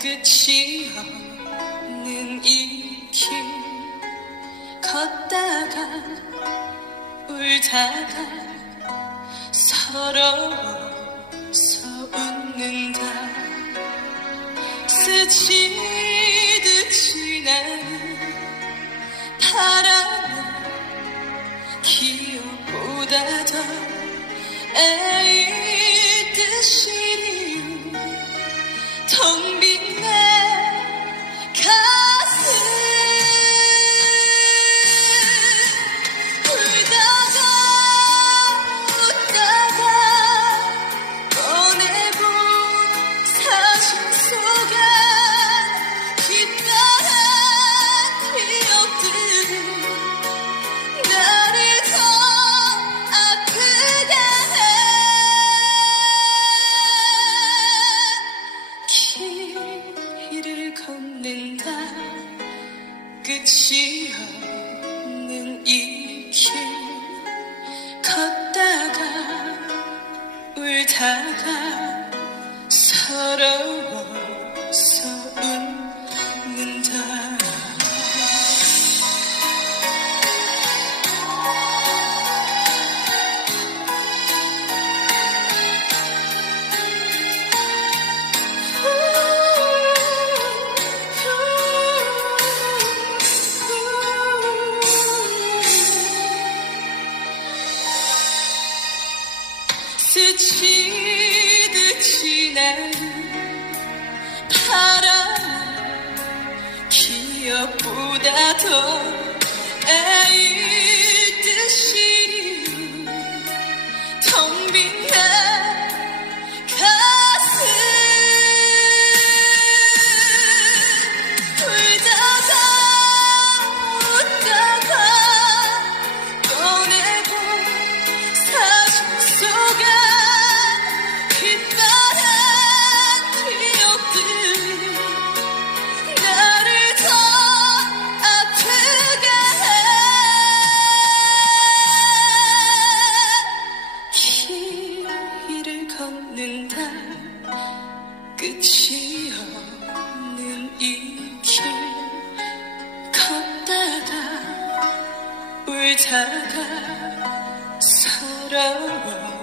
끝이 없는 이 길. 걷다가 울다가 서러워서 웃는다. 스치듯 지나는 바람은 기억보다 더 애일 듯이 텅 끝이 없는 이 길 걷다가 울다가 서러워서 스치듯 지나는 바람 기억보다 더 끝이 없는 이 길 걷다가 울다가 서러워